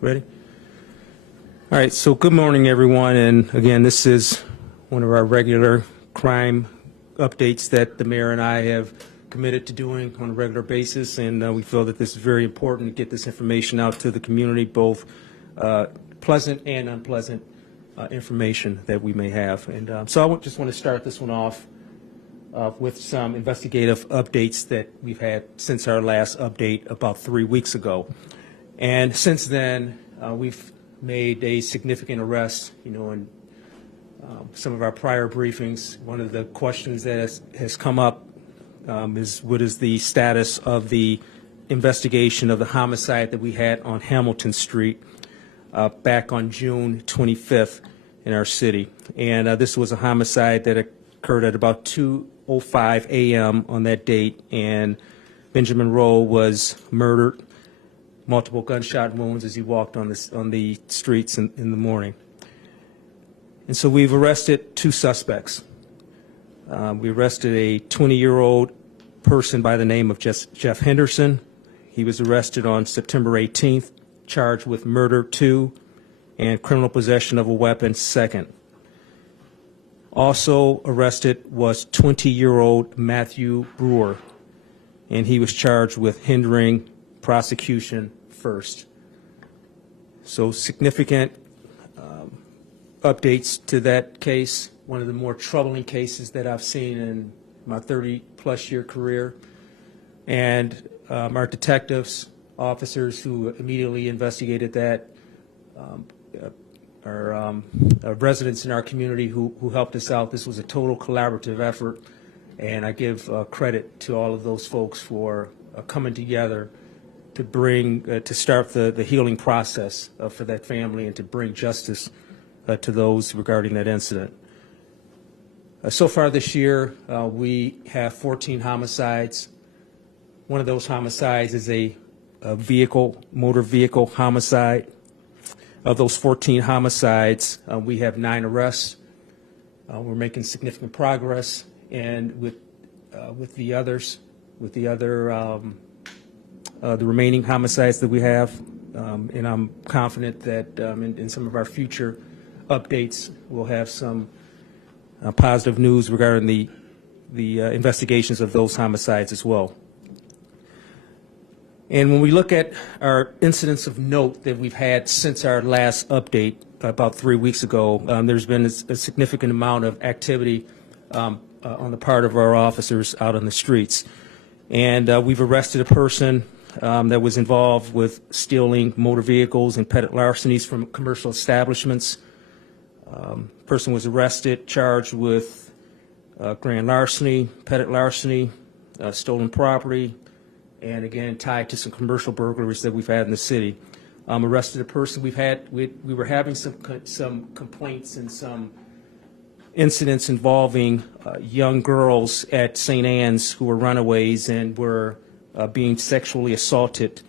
Ready? All right, so good morning, everyone. And again, this is one of our regular crime updates that the mayor and I have committed to doing on a regular basis. And we feel that this is very important to get this information out to the community, both pleasant and unpleasant information that we may have. And so I just want to start this one off with some investigative updates that we've had since our last update about 3 weeks ago. And since then, we've made a significant arrest. You know, in some of our prior briefings, one of the questions that has come up is what is the status of the investigation of the homicide that we had on Hamilton Street back on June 25th in our city. And this was a homicide that occurred at about 2:05 a.m. on that date, and Benjamin Rowe was murdered, multiple gunshot wounds as he walked on the streets in the morning. And so we've arrested two suspects. We arrested a 20-year-old person by the name of Jeff Henderson. He was arrested on September 18th, charged with murder 2 and criminal possession of a weapon 2nd. Also arrested was 20-year-old Matthew Brewer, and he was charged with hindering prosecution 1st. So significant updates to that case, one of the more troubling cases that I've seen in my 30-plus year career. And our detectives, officers who immediately investigated that, our residents in our community who helped us out. This was a total collaborative effort, and I give credit to all of those folks for coming together to bring, to start the healing process for that family and to bring justice to those regarding that incident. So far this year, we have 14 homicides. One of those homicides is a motor vehicle homicide. Of those 14 homicides, we have 9 arrests. We're making significant progress, and with the remaining homicides that we have, and I'm confident that in some of our future updates, we'll have some positive news regarding the investigations of those homicides as well. And when we look at our incidents of note that we've had since our last update about 3 weeks ago, there's been a significant amount of activity on the part of our officers out on the streets. And we've arrested a person that was involved with stealing motor vehicles and petty larcenies from commercial establishments. Person was arrested, charged with grand larceny, petty larceny, stolen property, and again tied to some commercial burglaries that we've had in the city. Arrested a person. We were having some complaints and some incidents involving young girls at St. Anne's who were runaways and were being sexually assaulted.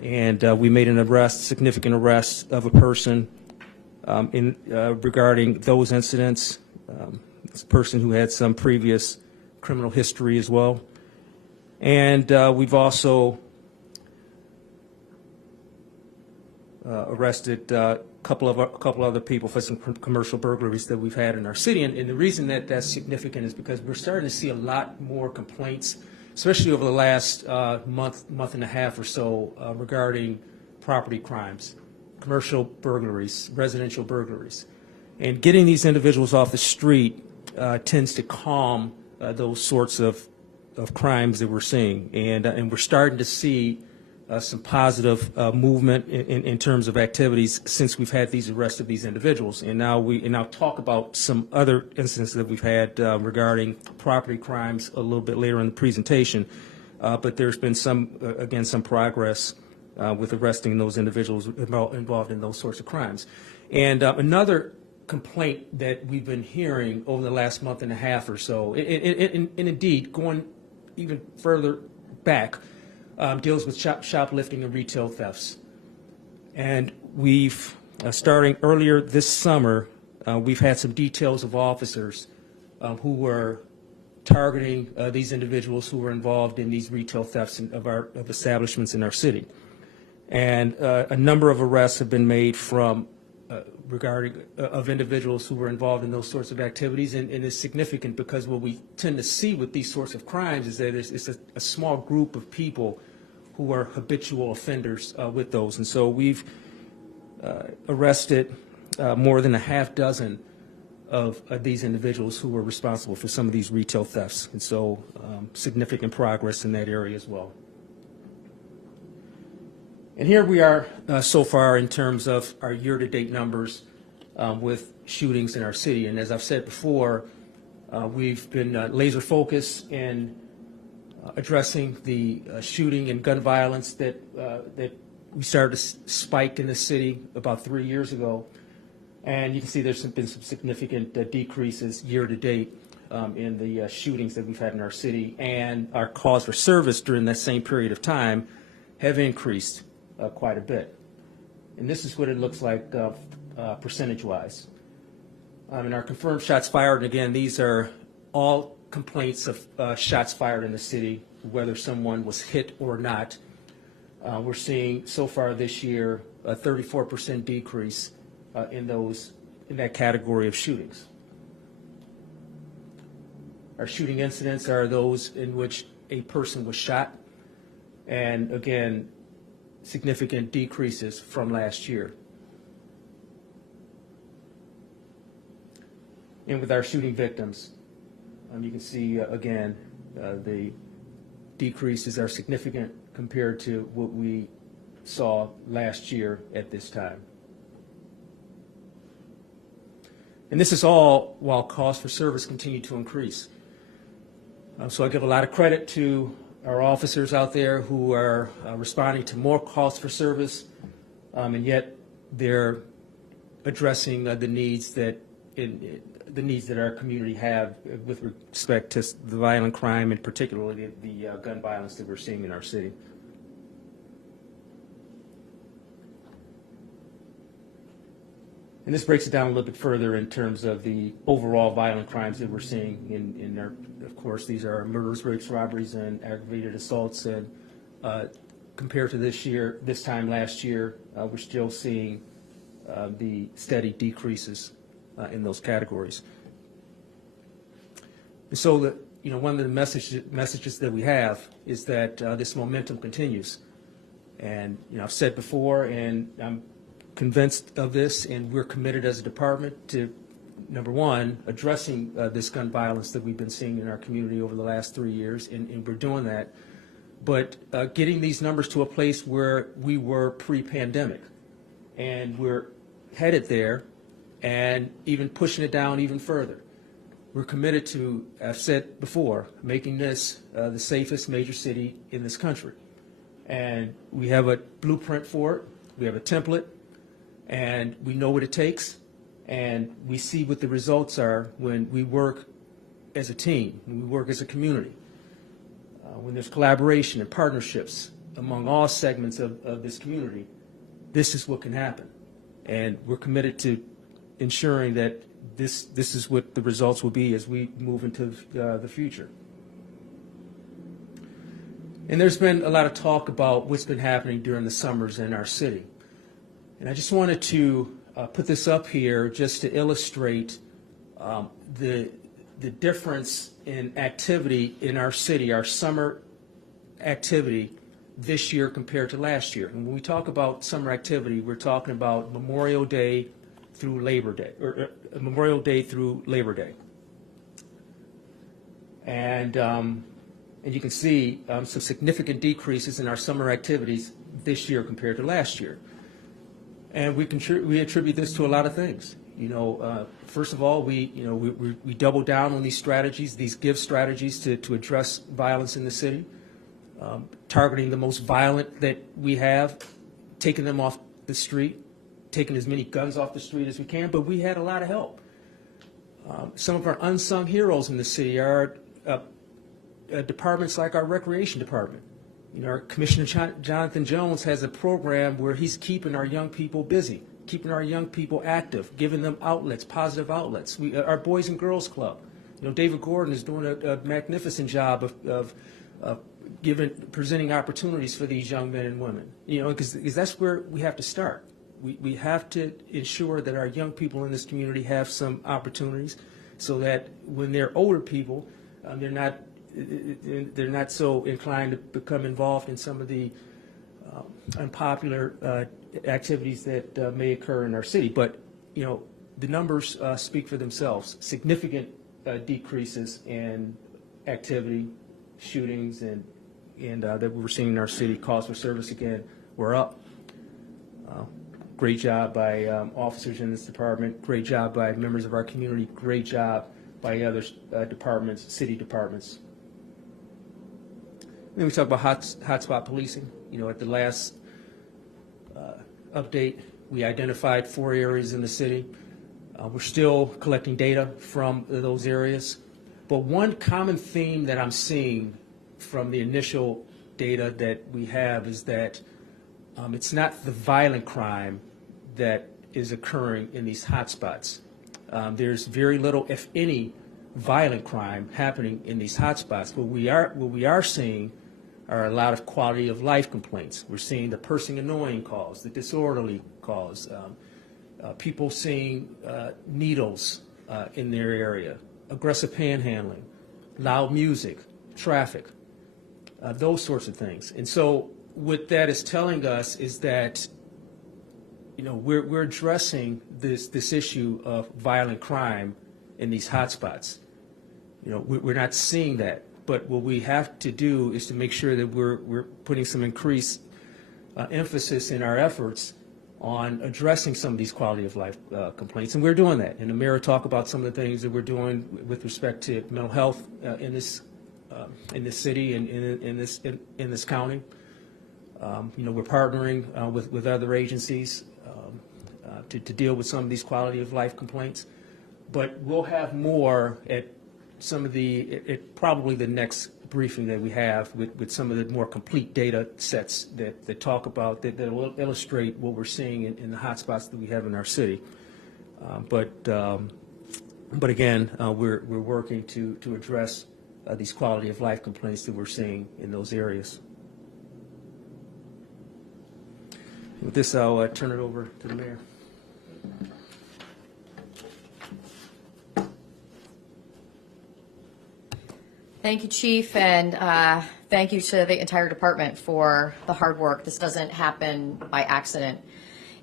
And we made an arrest, significant arrest of a person regarding those incidents. This person who had some previous criminal history as well. And we've also arrested a couple other people for some commercial burglaries that we've had in our city. And the reason that that's significant is because we're starting to see a lot more complaints, especially over the last month and a half or so, regarding property crimes, commercial burglaries, residential burglaries. And getting these individuals off the street tends to calm those sorts of crimes that we're seeing. And we're starting to see some positive movement in terms of activities since we've had these arrests of these individuals. And now I'll talk about some other incidents that we've had regarding property crimes a little bit later in the presentation. But there's been some progress with arresting those individuals involved in those sorts of crimes. And another complaint that we've been hearing over the last month and a half or so, and indeed going even further back, deals with shoplifting and retail thefts. And we've, starting earlier this summer, we've had some details of officers who were targeting these individuals who were involved in these retail thefts of establishments in our city. And a number of arrests have been made from regarding of individuals who were involved in those sorts of activities, and it's significant because what we tend to see with these sorts of crimes is that it's a small group of people who are habitual offenders with those. And so we've arrested more than a half dozen of these individuals who were responsible for some of these retail thefts. And so significant progress in that area as well. And here we are so far in terms of our year-to-date numbers with shootings in our city. And as I've said before, we've been laser focused in addressing the shooting and gun violence that we started to spike in the city about 3 years ago. And you can see there's been some significant decreases year-to-date in the shootings that we've had in our city. And our calls for service during that same period of time have increased quite a bit. And this is what it looks like percentage-wise. And our confirmed shots fired, and again, these are all complaints of shots fired in the city, whether someone was hit or not. We're seeing so far this year a 34% decrease in that category of shootings. Our shooting incidents are those in which a person was shot, and again, significant decreases from last year. And with our shooting victims, you can see again the decreases are significant compared to what we saw last year at this time. And this is all while costs for service continue to increase. So I give a lot of credit to our officers out there who are responding to more calls for service, and yet they're addressing the needs that our community have with respect to the violent crime, and particularly the gun violence that we're seeing in our city. And this breaks it down a little bit further in terms of the overall violent crimes that we're seeing in our, of course, these are murders, rapes, robberies, and aggravated assaults. And compared to this time last year, we're still seeing the steady decreases in those categories. And so one of the messages that we have is that this momentum continues. And I've said before, and I'm convinced of this, and we're committed as a department to, number one, addressing this gun violence that we've been seeing in our community over the last 3 years, and we're doing that. But getting these numbers to a place where we were pre-pandemic, and we're headed there, and even pushing it down even further. We're committed to, I've said before, making this the safest major city in this country. And we have a blueprint for it, we have a template, and we know what it takes, and we see what the results are when we work as a team, when we work as a community, when there's collaboration and partnerships among all segments of this community. This is what can happen, and we're committed to ensuring that this is what the results will be as we move into the future. And there's been a lot of talk about what's been happening during the summers in our city. And I just wanted to put this up here just to illustrate the difference in activity in our city, our summer activity this year compared to last year. And when we talk about summer activity, we're talking about Memorial Day through Labor Day, or Memorial Day through Labor Day. And you can see some significant decreases in our summer activities this year compared to last year. And we attribute this to a lot of things. First of all, we double down on these strategies, these GIVE strategies to address violence in the city, targeting the most violent that we have, taking them off the street, taking as many guns off the street as we can. But we had a lot of help. Some of our unsung heroes in the city are departments like our recreation department. Our Commissioner Jonathan Jones has a program where he's keeping our young people busy, keeping our young people active, giving them outlets, positive outlets. Our Boys and Girls Club, David Gordon is doing a magnificent job of presenting opportunities for these young men and women, because that's where we have to start. We have to ensure that our young people in this community have some opportunities, so that when they're older people, they're not so inclined to become involved in some of the unpopular activities that may occur in our city. But the numbers speak for themselves. Significant decreases in activity, shootings, and that we're seeing in our city. Calls for service, again, were up. Great job by officers in this department. Great job by members of our community. Great job by other departments, city departments. Then we talk about hotspot policing. At the last update, we identified 4 areas in the city. We're still collecting data from those areas. But one common theme that I'm seeing from the initial data that we have is that it's not the violent crime that is occurring in these hotspots. There's very little, if any, violent crime happening in these hotspots. What we are seeing are a lot of quality of life complaints. We're seeing the person annoying calls, the disorderly calls, people seeing needles in their area, aggressive panhandling, loud music, traffic, those sorts of things. And so what that is telling us is that we're addressing this issue of violent crime in these hotspots. We're not seeing that, but what we have to do is to make sure that we're putting some increased emphasis in our efforts on addressing some of these quality of life complaints, and we're doing that. And the mayor will talk about some of the things that we're doing with respect to mental health in this city and in this county. We're partnering with other agencies to deal with some of these quality of life complaints, but we'll have more at probably the next briefing that we have with some of the more complete data sets that talk about that will illustrate what we're seeing in the hotspots that we have in our city. But again, we're working to address these quality of life complaints that we're seeing in those areas. With this, I'll turn it over to the mayor. Thank you, Chief, and thank you to the entire department for the hard work. This doesn't happen by accident.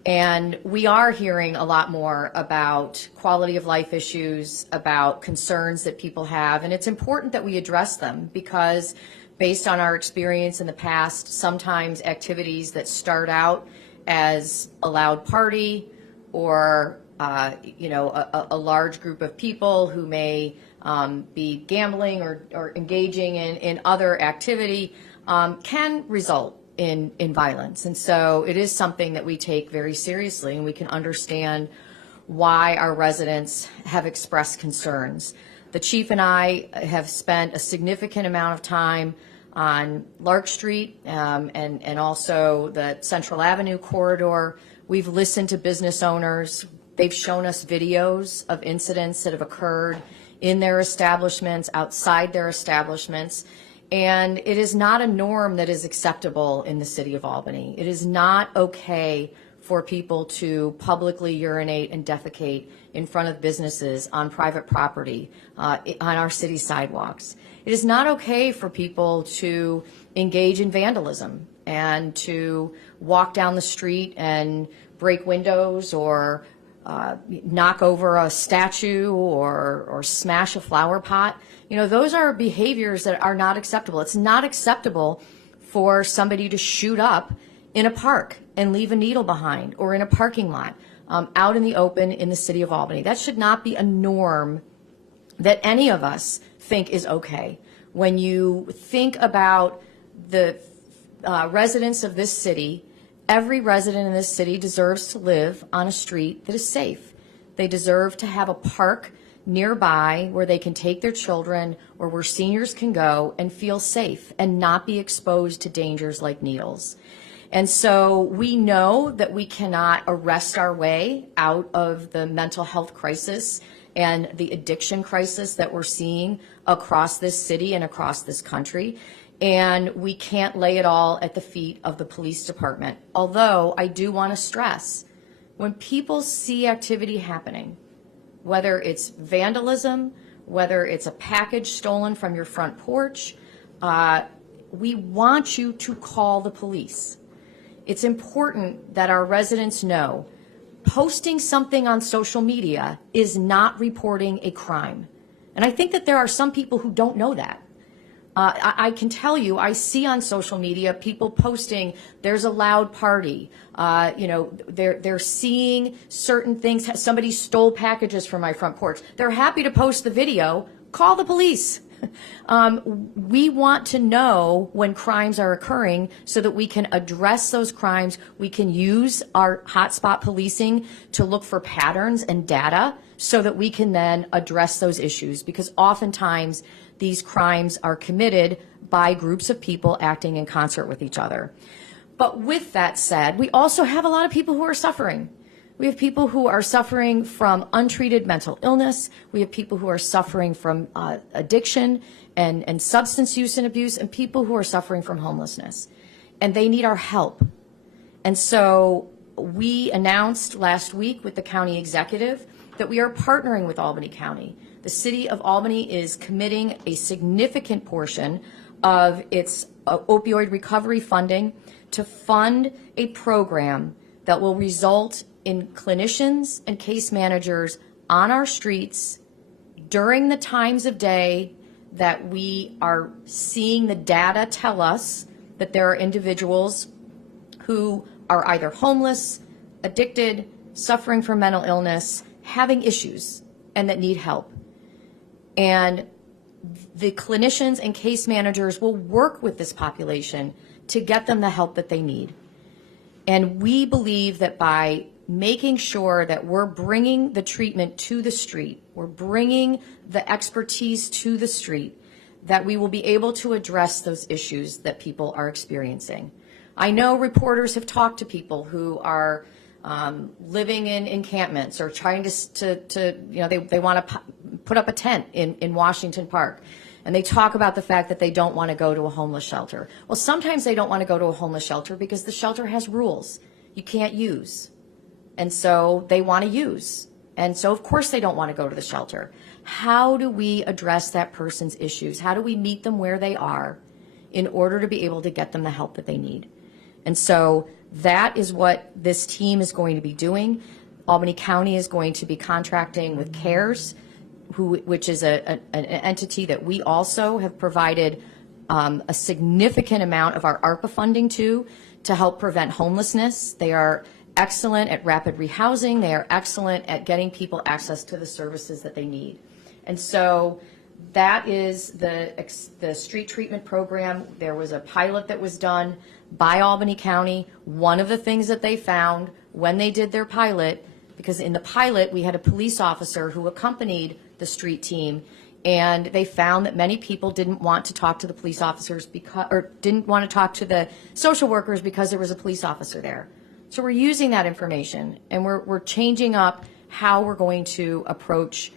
And we are hearing a lot more about quality of life issues, about concerns that people have, and it's important that we address them because based on our experience in the past, sometimes activities that start out as a loud party or a large group of people who may be gambling or engaging in other activity can result in violence. And so it is something that we take very seriously, and we can understand why our residents have expressed concerns. The chief and I have spent a significant amount of time on Lark Street and also the Central Avenue corridor. We've listened to business owners. They've shown us videos of incidents that have occurred in their establishments, outside their establishments, and it is not a norm that is acceptable in the city of Albany. It is not okay for people to publicly urinate and defecate in front of businesses on private property, on our city sidewalks. It is not okay for people to engage in vandalism and to walk down the street and break windows or knock over a statue or smash a flower pot. Those are behaviors that are not acceptable. It's not acceptable for somebody to shoot up in a park and leave a needle behind, or in a parking lot out in the open in the city of Albany. That should not be a norm that any of us think is okay. When you think about the residents of this city, every resident in this city deserves to live on a street that is safe. They deserve to have a park nearby where they can take their children or where seniors can go and feel safe and not be exposed to dangers like needles. And so we know that we cannot arrest our way out of the mental health crisis and the addiction crisis that we're seeing across this city and across this country. and we can't lay it all at the feet of the police department. Although I do want to stress, when people see activity happening, whether it's vandalism, whether it's a package stolen from your front porch, we want you to call the police. It's important that our residents know posting something on social media is not reporting a crime. And I think that there are some people who don't know that. I can tell you, I see on social media people posting, there's a loud party. They're seeing certain things. Somebody stole packages from my front porch. They're happy to post the video. Call the police. We want to know when crimes are occurring so that we can address those crimes. We can use our hotspot policing to look for patterns and data so that we can then address those issues, because oftentimes these crimes are committed by groups of people acting in concert with each other. But with that said, we also have a lot of people who are suffering. We have people who are suffering from untreated mental illness. We have people who are suffering from addiction and substance use and abuse, and people who are suffering from homelessness. And they need our help. And so we announced last week with the county executive that we are partnering with Albany County. The city of Albany is committing a significant portion of its opioid recovery funding to fund a program that will result in clinicians and case managers on our streets during the times of day that we are seeing the data tell us that there are individuals who are either homeless, addicted, suffering from mental illness, having issues, and that need help. And the clinicians and case managers will work with this population to get them the help that they need. And we believe that by making sure that we're bringing the treatment to the street, we're bringing the expertise to the street, that we will be able to address those issues that people are experiencing. I know reporters have talked to people who are living in encampments or trying they want to put up a tent in Washington Park. And they talk about the fact that they don't want to go to a homeless shelter. Well, sometimes they don't want to go to a homeless shelter because the shelter has rules you can't use. And so they want to use. And so, of course, they don't want to go to the shelter. How do we address that person's issues? How do we meet them where they are in order to be able to get them the help that they need? And so that is what this team is going to be doing. Albany County is going to be contracting with CARES, which is an entity that we also have provided a significant amount of our ARPA funding to help prevent homelessness. They are excellent at rapid rehousing. They are excellent at getting people access to the services that they need. And so that is the street treatment program. There was a pilot that was done by Albany County. One of the things that they found when they did their pilot, because in the pilot we had a police officer who accompanied the street team, and they found that many people didn't want to talk to the police officers or didn't want to talk to the social workers because there was a police officer there. So we're using that information, and we're changing up how we're going to approach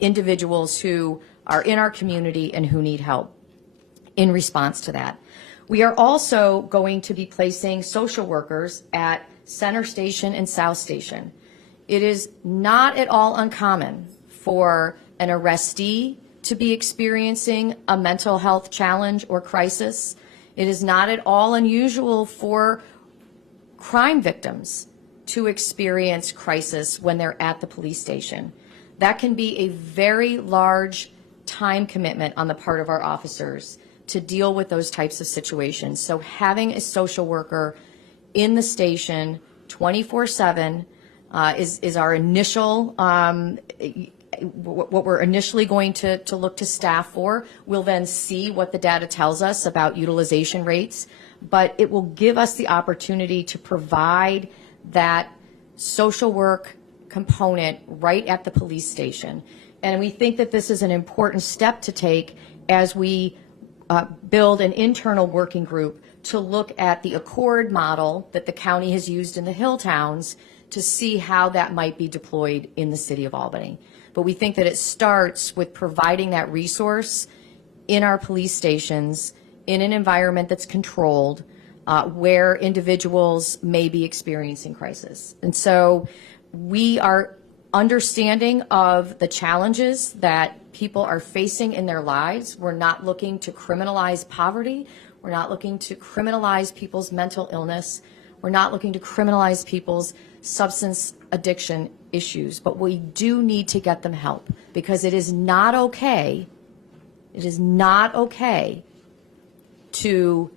individuals who are in our community and who need help in response to that. We are also going to be placing social workers at Center Station and South Station. It is not at all uncommon for an arrestee to be experiencing a mental health challenge or crisis. It is not at all unusual for crime victims to experience crisis when they're at the police station. That can be a very large time commitment on the part of our officers to deal with those types of situations. So having a social worker in the station 24/7 is our initial, what we're initially going to look to staff for. We'll then see what the data tells us about utilization rates, but it will give us the opportunity to provide that social work component right at the police station. And we think that this is an important step to take as we build an internal working group to look at the Accord model that the county has used in the Hill Towns to see how that might be deployed in the city of Albany. But we think that it starts with providing that resource in our police stations in an environment that's controlled, where individuals may be experiencing crisis. And so we are understanding of the challenges that people are facing in their lives. We're not looking to criminalize poverty. We're not looking to criminalize people's mental illness. We're not looking to criminalize people's substance addiction issues, but we do need to get them help, because it is not okay to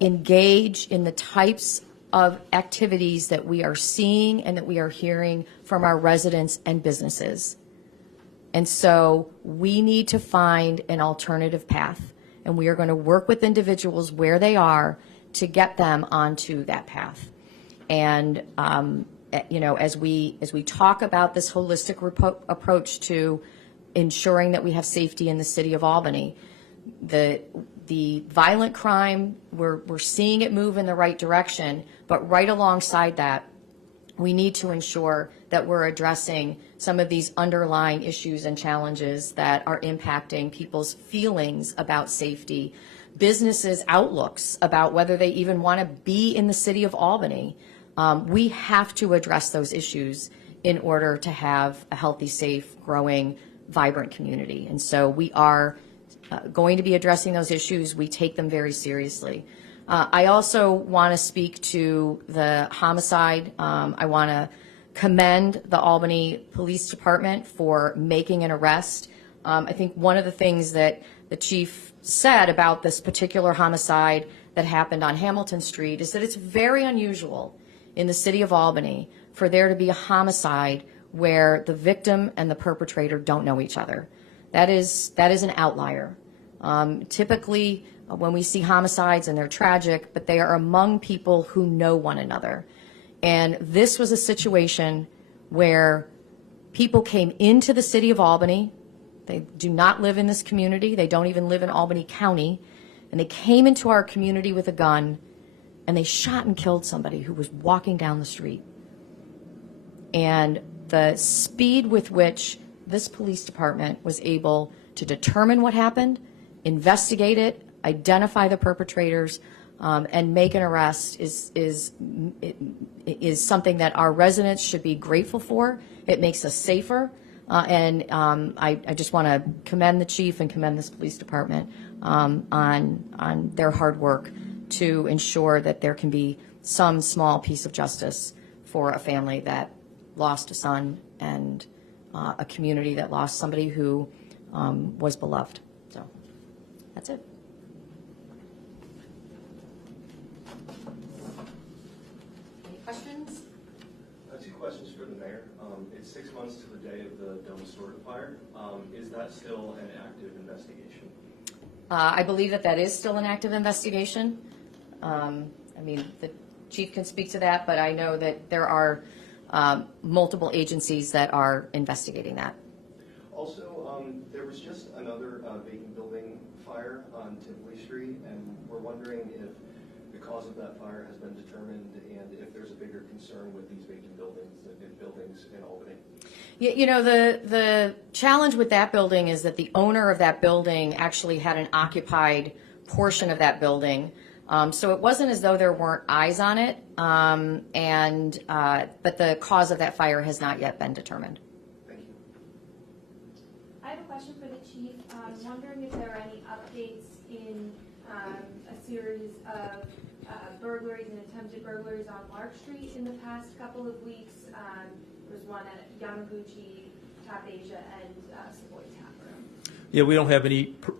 engage in the types of activities that we are seeing and that we are hearing from our residents and businesses. And so we need to find an alternative path, and we are going to work with individuals where they are to get them onto that path. And you know, as we talk about this holistic approach to ensuring that we have safety in the city of Albany, the violent crime, we're seeing it move in the right direction, but right alongside that, we need to ensure that we're addressing some of these underlying issues and challenges that are impacting people's feelings about safety, businesses' outlooks about whether they even want to be in the city of Albany. We have to address those issues in order to have a healthy, safe, growing, vibrant community. And so we are going to be addressing those issues. We take them very seriously. I also want to speak to the homicide. I want to commend the Albany Police Department for making an arrest. I think one of the things that the chief said about this particular homicide that happened on Hamilton Street is that it's very unusual in the city of Albany for there to be a homicide where the victim and the perpetrator don't know each other. That is an outlier. Typically, when we see homicides, and they're tragic, but they are among people who know one another. And this was a situation where people came into the city of Albany. They do not live in this community. They don't even live in Albany County. And they came into our community with a gun, and they shot and killed somebody who was walking down the street. And the speed with which this police department was able to determine what happened, investigate it, identify the perpetrators, and make an arrest is something that our residents should be grateful for. It makes us safer, and I just want to commend the chief and commend this police department on their hard work to ensure that there can be some small piece of justice for a family that lost a son and a community that lost somebody who was beloved. So that's it. Any questions? 2 questions for the mayor. It's 6 months to the day of the Dome Store fire. Is that still an active investigation? I believe that is still an active investigation. I mean, the chief can speak to that, but I know that there are multiple agencies that are investigating that. Also, there was just another vacant building fire on Tivoli Street, and we're wondering if the cause of that fire has been determined and if there's a bigger concern with these vacant buildings in Albany. You know, the challenge with that building is that the owner of that building actually had an occupied portion of that building. So it wasn't as though there weren't eyes on it, but the cause of that fire has not yet been determined. Thank you. I have a question for the chief. I'm wondering if there are any updates in a series of burglaries and attempted burglaries on Lark Street in the past couple of weeks. There was one at Yamaguchi, Top Asia, and Savoy Tap Room. Yeah, we don't have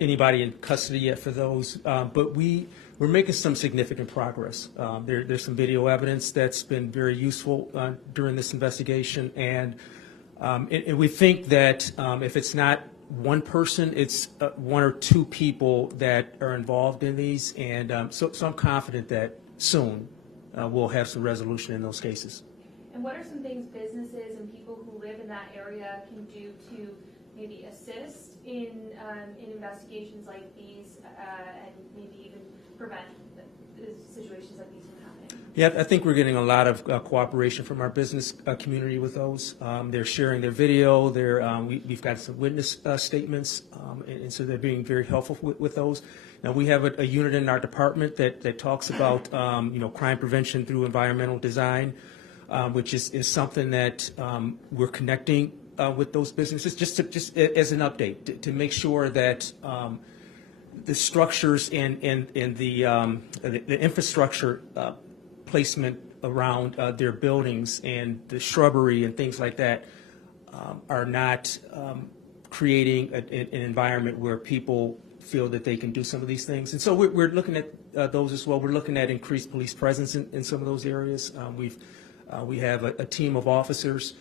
anybody in custody yet for those, but we're making some significant progress. There's some video evidence that's been very useful during this investigation, and we think that if it's not one person, it's 1 or 2 people that are involved in these, and so I'm confident that soon we'll have some resolution in those cases. And what are some things businesses and people who live in that area can do to maybe assist in investigations like these and maybe even prevent situations like these from happening? Yeah, I think we're getting a lot of cooperation from our business community with those. They're sharing their video. We've got some witness statements, and so they're being very helpful with those. Now, we have a unit in our department that talks about crime prevention through environmental design, which is something that we're connecting with those businesses just as an update to make sure that the structures and the infrastructure placement around their buildings and the shrubbery and things like that are not creating an environment where people feel that they can do some of these things. And so we're looking at those as well. We're looking at increased police presence in some of those areas. We have a team of officers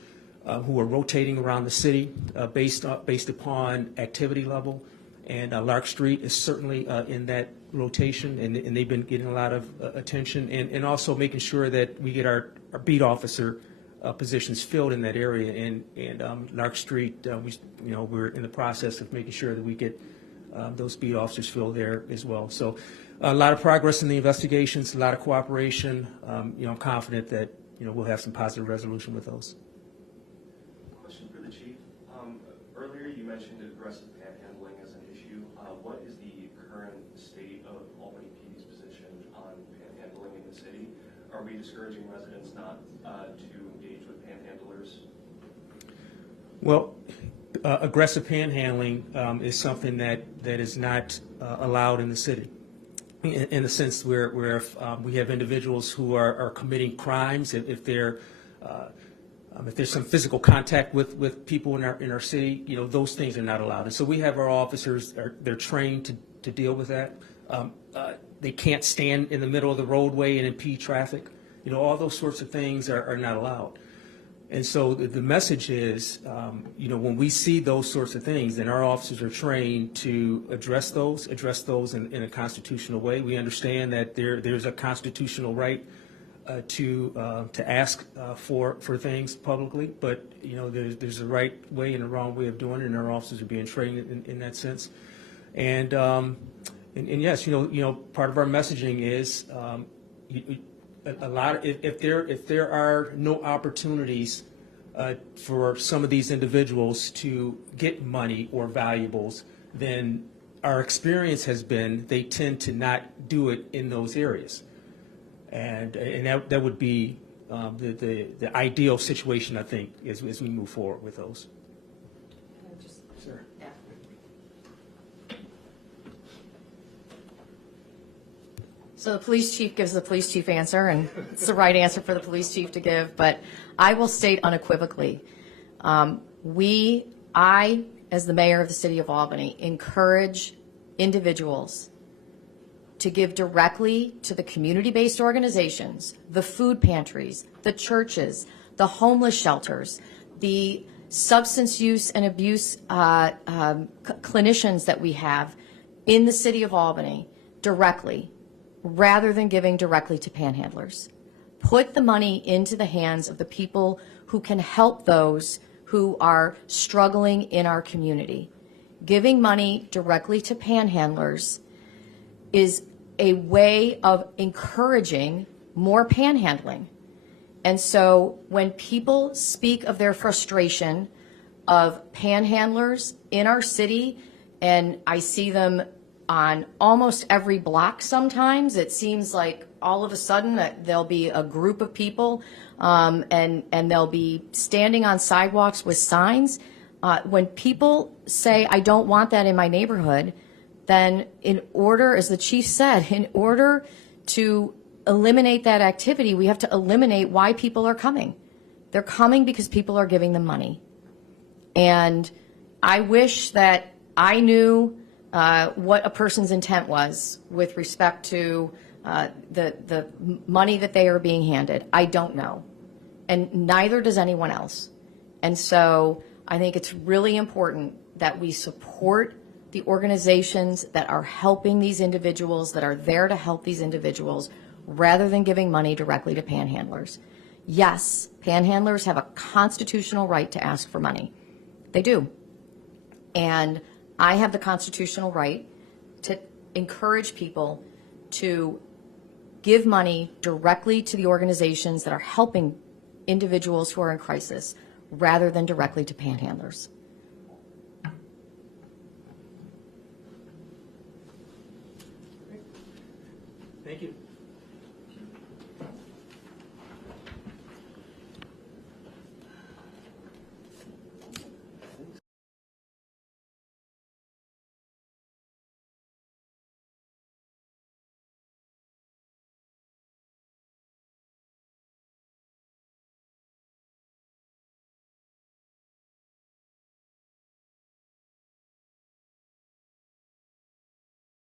who are rotating around the city based upon activity level. And Lark Street is certainly in that rotation, and they've been getting a lot of attention, and also making sure that we get our beat officer positions filled in that area. And Lark Street, we're in the process of making sure that we get those beat officers filled there as well. So a lot of progress in the investigations, a lot of cooperation. I'm confident that we'll have some positive resolution with those. Question for the chief. Earlier you mentioned aggressive panhandling as an issue. What is the current state of Albany PD's position on panhandling in the city? Are we discouraging residents not to engage with panhandlers? Well, aggressive panhandling is something that is not allowed in the city, in the sense where we have individuals who are committing crimes. If there's some physical contact with people in our city, those things are not allowed. And so we have our officers, they're trained to deal with that. They can't stand in the middle of the roadway and impede traffic. All those sorts of things are not allowed. And so the message is, when we see those sorts of things, then our officers are trained to address those in a constitutional way. We understand that there's a constitutional right to ask for things publicly, but there's a right way and a wrong way of doing it, and our officers are being trained in that sense. And yes, part of our messaging is if there are no opportunities for some of these individuals to get money or valuables, then our experience has been they tend to not do it in those areas. And that would be the ideal situation, I think, as we move forward with those. Sure. Yeah. So the police chief gives the police chief answer, and it's the right answer for the police chief to give, but I will state unequivocally, I, as the mayor of the city of Albany, encourage individuals to give directly to the community-based organizations, the food pantries, the churches, the homeless shelters, the substance use and abuse clinicians that we have in the city of Albany directly, rather than giving directly to panhandlers. Put the money into the hands of the people who can help those who are struggling in our community. Giving money directly to panhandlers is a way of encouraging more panhandling. And so when people speak of their frustration of panhandlers in our city, and I see them on almost every block sometimes, it seems like all of a sudden that there'll be a group of people and they'll be standing on sidewalks with signs. When people say, I don't want that in my neighborhood, then in order, as the chief said, in order to eliminate that activity, we have to eliminate why people are coming. They're coming because people are giving them money. And I wish that I knew what a person's intent was with respect to the money that they are being handed. I don't know. And neither does anyone else. And so I think it's really important that we support the organizations that are helping these individuals, that are there to help these individuals, rather than giving money directly to panhandlers. Yes, panhandlers have a constitutional right to ask for money. They do. And I have the constitutional right to encourage people to give money directly to the organizations that are helping individuals who are in crisis rather than directly to panhandlers.